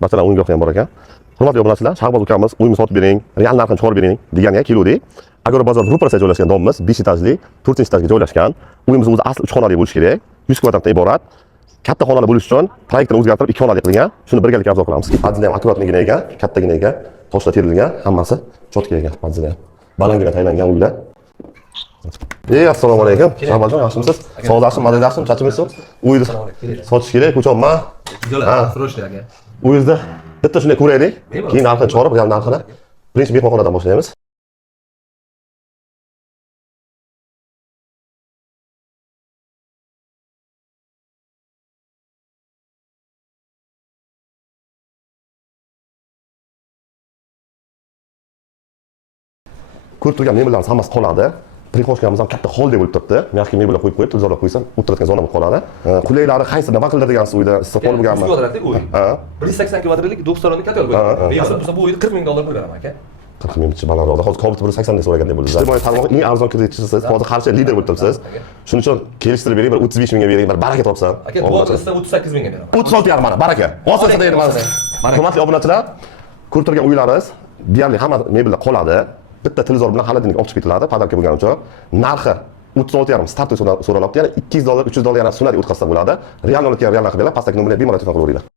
Masalan, o'yingoh ham bor ekan. Hurmatli obunachilar, Shahboz ukamiz uyni sotib bering, real narxini chiqarib bering deganiga keldik. Agora bozor ro'parasida joylashgan domimiz 5 etajli, 4 etajga joylashgan. Uyimiz o'zi asli 3 xonali bo'lishi kerak. 100 kvadratdan iborat. Katta xonali bo'lish uchun proyektni o'zgartirib 2 xonali qilgan. Shuni birgalikda arzon qilamiz. Padzini ham akkuratligina ekan, kattagina ekan, toshlar terilgan, hammasi chotka ekan padzini ham. Balandga tayinlangan uylar. Assalomu alaykum. Shahbozjon, yaxshimisiz? Sog'lashim, madad yaxshimi, charchamaysiz? Uyni sotish kerak, ko'chonman. Güzel, срочно aka. Uyingizda bitta shunday ko'raylik. Keyin narxini chiqarib, real narxini birinchi mehmonxonadan boshlaymiz. Ko'rib turgan mebellarimiz hammasi qoladi. Prixoshkamiz ham katta holda bo'lib turibdi. Yaxshi mebellar qo'yib qo'yib, tuzorlab qo'ysam, o'tiradigan zona bo'lib qoladi. Qulaylari qaysi nima qildirgansiz uyda? Istiqbol bo'lganmi? 100 kvadratlik uy. 180 kvadratlik 90 o'rinli katel qo'ygan. Yasab bo'lsa bu uyni 40 ming dollar pul beraman aka. 40 mingchi balandroqda. Hozir Cobalt 180 deb so'raganday bo'ldi. Ijtimoiy tarmoq eng arzon kreditchisiz. Hozir qarshi lider bo'lib turibsiz. Shuning uchun kelishtirib bering, bir 35 mingga bering, bir baraka topsam. Aka, bu 38 mingga beraman. 36 yarim mana, baraka. Osonsa deymiz. Hurmatli obunachilar, ko'rib turgan uylaringiz deyarli hamma mebellar qoladi. Bitta televizor bilan xolodilnik olib chiqib ketiladi, padalka bo'lgani uchun. Narxi 36,5 start so'ralabdi, ya'ni $200, $300 yana sun'iy o'tkazsa bo'ladi. Real olayotgan real narxi bilan pastdagi nomerga bemalol telefon qilaveringlar.